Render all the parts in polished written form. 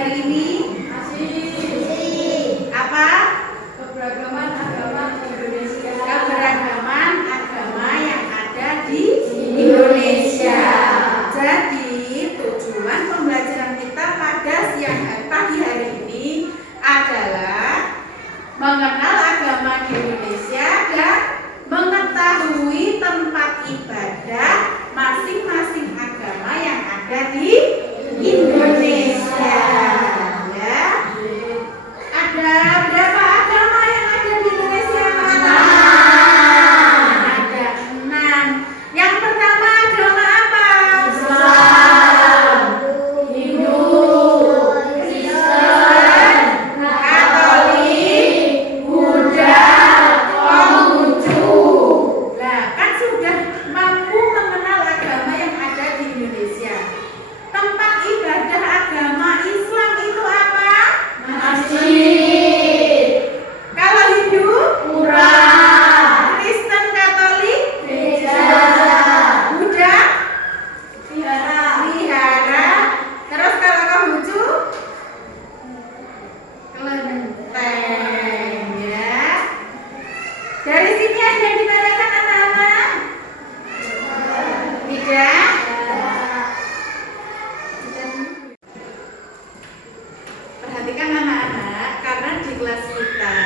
hari ini? Apa? Keberagaman agama Indonesia. Keberagaman agama yang ada di Indonesia. Jadi tujuan pembelajaran kita pada pagi hari ini adalah mengenal agama di Indonesia dan mengetahui tempat ibadah masing-masing agama yang ada di Indonesia. Ya. Ada berapa agama yang ada di Indonesia? Ada 6. Yang pertama agama apa? Islam, Hindu, Kristen, Katolik, Buddha, Konghucu. Nah, kan sudah mampu mengenal agama yang ada di Indonesia. Tempat ibadah agama Islam itu apa? Masjid, Kalau Hindu, pura, Kristen, Katolik, gereja, Buddha, vihara, wihara. Terus kalau Konghucu, kelenteng, ya. Dari sini ada yang ditanyakan anak-anak? Tidak? Perhatikan anak-anak, karena di kelas kita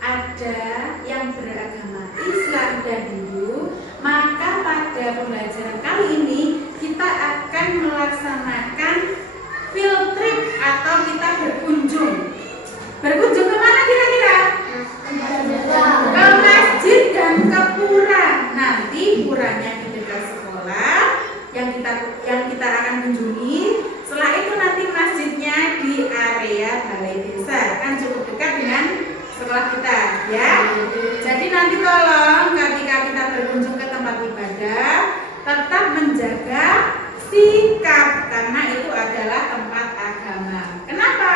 ada yang beragama Islam dan Hindu, maka pada pembelajaran kali ini kita akan melaksanakan field trip atau kita berkunjung. Berkunjung kemana kira-kira? Ke masjid dan ke pura. Nanti puranya di dekat sekolah yang kita akan kunjungi. Setelah itu nanti masjidnya di area balai desa, kan cukup dekat dengan sekolah kita, ya. Jadi nanti tolong ketika kita berkunjung ke tempat ibadah tetap menjaga sikap karena itu adalah tempat agama. Kenapa?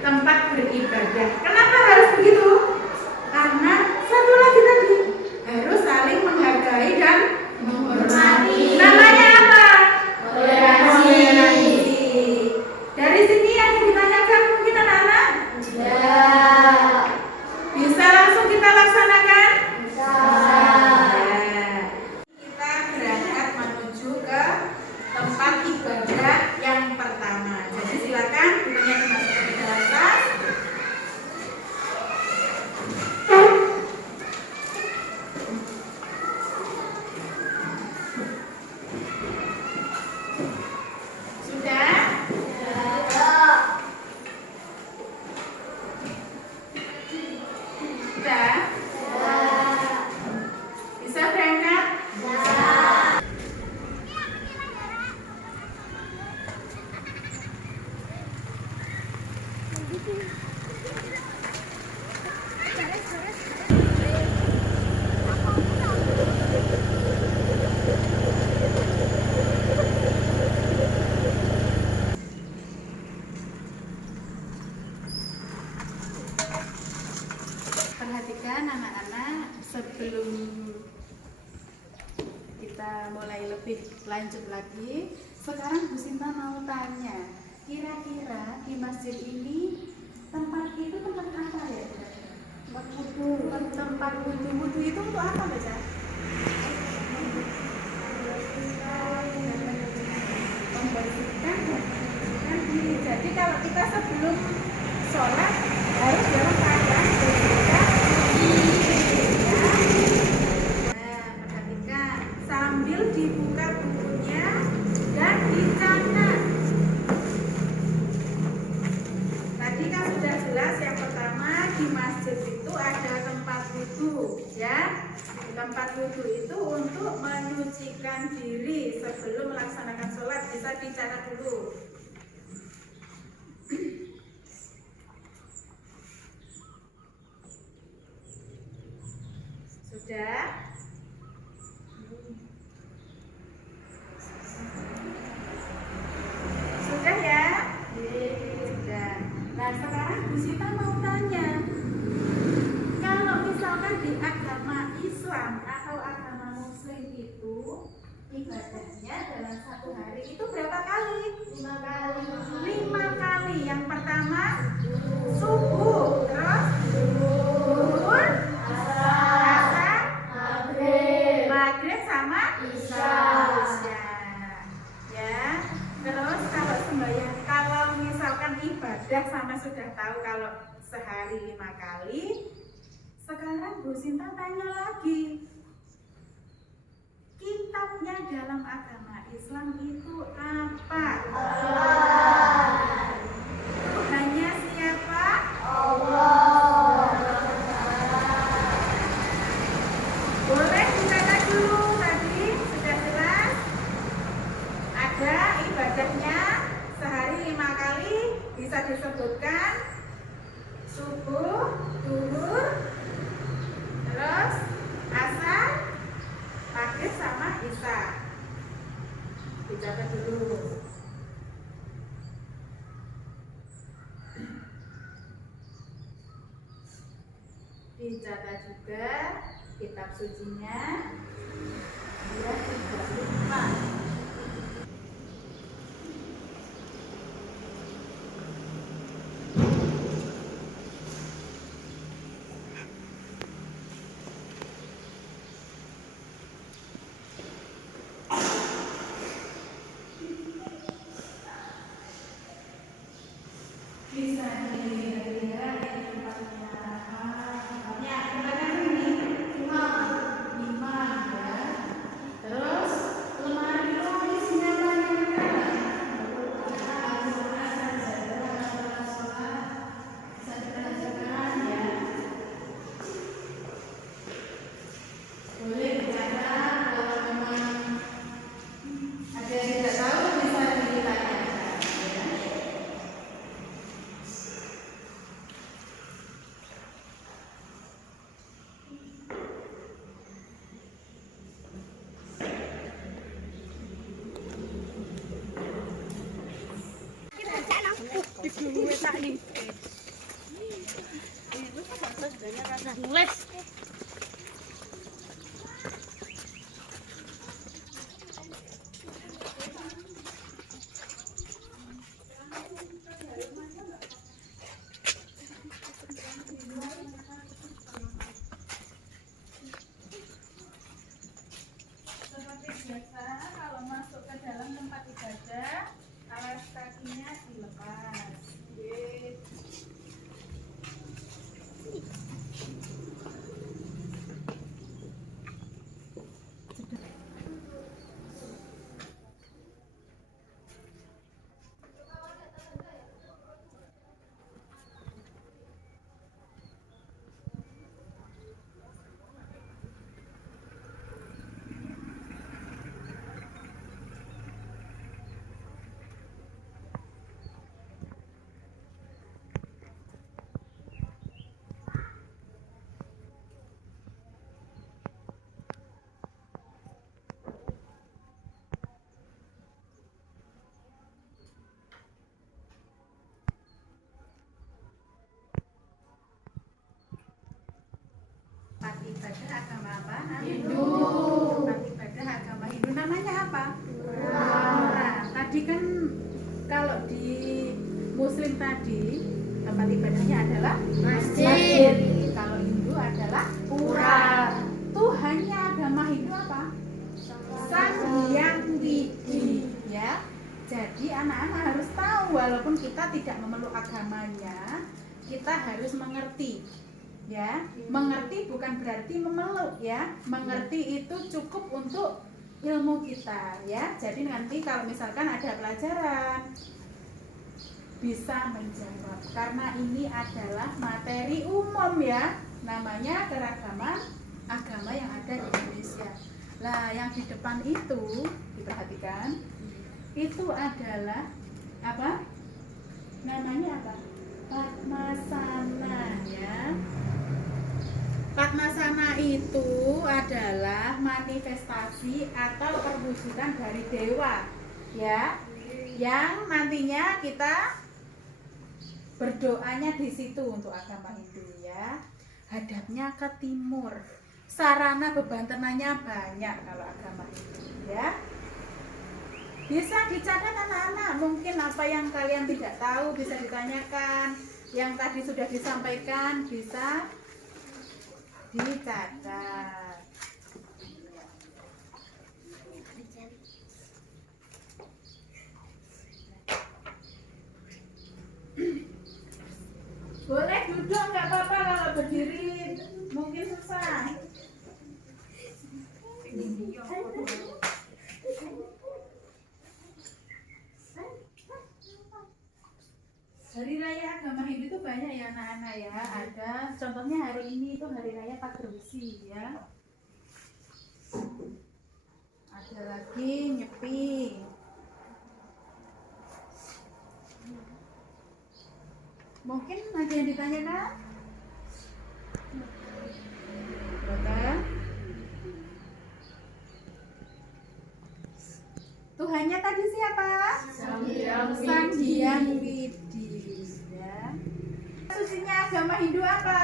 Tempat beribadah. Kenapa harus begitu? Karena satu lagi tadi harus saling menghargai dan menghormati. namanya apa? Toleransi. Dari sini yang ditanyakan mungkin anak-anak Ya, bisa langsung kita laksanakan. bisa. Nah, kita berangkat menuju ke tempat ibadah yang pertama. Jadi silakan bukunya dimasukkan ke dalam tas. Sudah? Sudah? Bisa berangkat? Perhatikan anak-anak, sebelum kita mulai lebih lanjut lagi, sekarang Bu Sinta mau tanya, kira-kira di masjid ini tempat itu tempat apa ya? Tempat wudhu. Tempat wudhu itu untuk apa, Baca? Membersihkan dan mensucikan diri. Jadi kalau kita sebelum sholat harus dalam keadaan bersihkan diri. Nah, perhatikan sambil dibuka bukunya dan dicatat. Tadi kan sudah jelas yang pertama di masjid itu ada tempat wudhu, ya. Tempat wudhu itu untuk menyucikan diri sebelum melaksanakan sholat, bisa dicatat dulu. Sudah? Sudah ya? Sudah. Nah sekarang Bu Sita mau tanya, kalau misalkan di agama Islam atau agama Muslim itu ibadahnya dalam satu hari itu berapa kali? 5 kali. 5 kali. sudah tahu kalau sehari 5 kali. Sekarang Bu Sinta tanya lagi, kitabnya dalam agama Islam itu apa? Tuhannya siapa? Boleh dicatat dulu tadi, sudah jelas? Ada ibadahnya sehari 5 kali, bisa disebutkan subuh, zuhur, terus asar, maghrib sama isya. Dicatat dulu. Dicatat juga kitab sucinya, dia tidak lupa. Bisa dilihat di tempatnya. Tempatnya ini imam ya. Terus lemari itu isinya banyak ya. Boleh dicatat kalau memang ada yang tidak tahu bisa ditanyakan. Nulis. Seperti biasa, kalau masuk ke dalam tempat ibadah, alas kakinya dilepas. Oke. Tempat ibadah agama apa? Hindu. Tempat ibadah agama Hindu namanya apa? Nah, tadi kan kalau di Muslim tadi tempat ibadahnya adalah Masjid. Kalau Hindu adalah Pura. Tuhannya agama Hindu apa? Sang Hyang Widi, ya. Jadi anak-anak harus tahu walaupun kita tidak memeluk agamanya, kita harus mengerti. Ya, mengerti bukan berarti memeluk ya. Mengerti itu cukup untuk ilmu kita ya. Jadi nanti kalau misalkan ada pelajaran bisa menjawab karena ini adalah materi umum ya. Namanya keragaman agama yang ada di Indonesia. Lah, yang di depan itu diperhatikan. Itu adalah apa? Namanya apa? Padmasana ya. Padmasana itu adalah manifestasi atau perwujudan dari dewa ya. Yang nantinya kita berdoanya di situ untuk agama Hindu ya. Hadapnya ke timur. Sarana bebantenannya banyak kalau agama Hindu ya. Bisa dicatat anak-anak, mungkin apa yang kalian tidak tahu bisa ditanyakan. Yang tadi sudah disampaikan bisa dicatat. Boleh duduk, nggak apa-apa. Kalau berdiri mungkin susah. Hari raya agama Hindu itu banyak ya anak-anak ya. Ada contohnya hari ini itu hari raya Pagerwesi ya. Ada lagi Nyepi. Mungkin ada yang ditanyakan? Betul. Tuhannya tadi siapa? Sang Hyang Widi ya. Sucinya agama Hindu apa?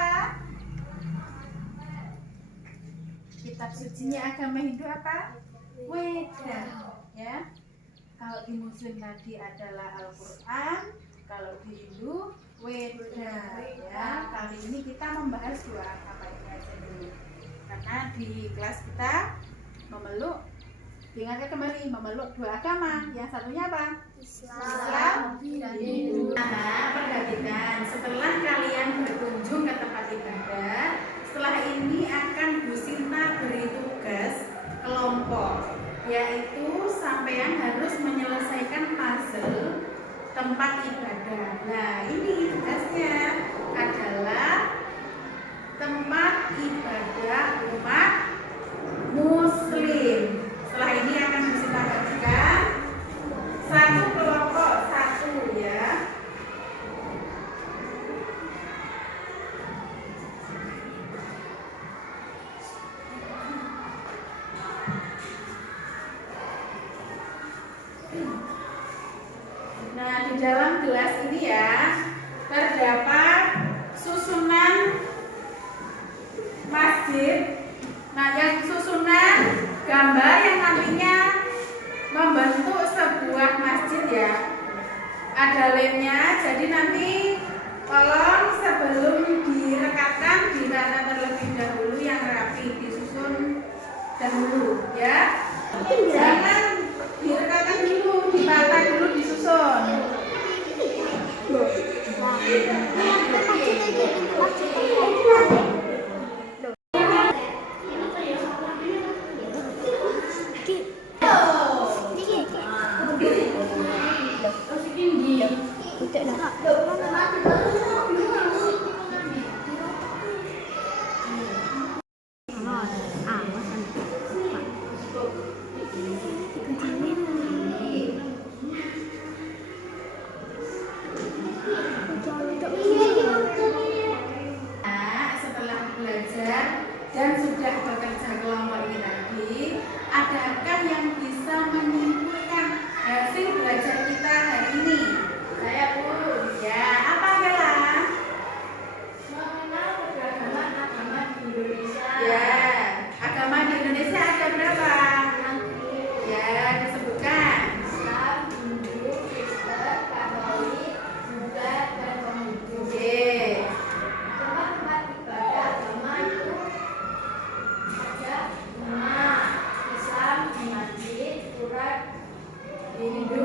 Kitab sucinya agama Hindu apa? Weda ya. Kalau di Muslim tadi adalah Al-Quran, kalau di Hindu Weda ya. Kali ini kita membahas dua agama ini aja dulu. Karena di kelas kita diingatkan kembali memeluk dua agama. Yang satunya apa? Islam dan Hindu. Nah, perhatikan, setelah kalian berkunjung ke tempat ibadah, setelah ini akan Bu Sinta beri tugas kelompok, yaitu sampean harus menyelesaikan puzzle tempat ibadah. Nah, ini tugasnya adalah tempat ibadah umat Muslim. Setelah ini akan kita bagikan satu kelompok satu ya. Nah, di dalam gelas ini ya terdapat susunan masjid. Nah, yang susunan gambar yang nantinya membentuk sebuah masjid ya. Ada lemnya, jadi nanti tolong sebelum direkatkan ditata terlebih dahulu yang rapi, disusun dahulu ya. Jangan direkatkan dulu, ditata dulu, disusun. Dan sudah bekerja kelompok ini tadi, adakah yang bisa menyimpulkan hasil belajar kita hari ini? Saya pun. Ya, apa Bella? Mengenal keberagaman agama di Indonesia. Ya, agama di Indonesia ada berapa? Ya, disebutkan. Islam, Hindu, Kristen, Katolik, Buddha, dan Konghucu. Oke. Tempat-tempat ibadah agama itu Islam, masjid, surat, Hindu.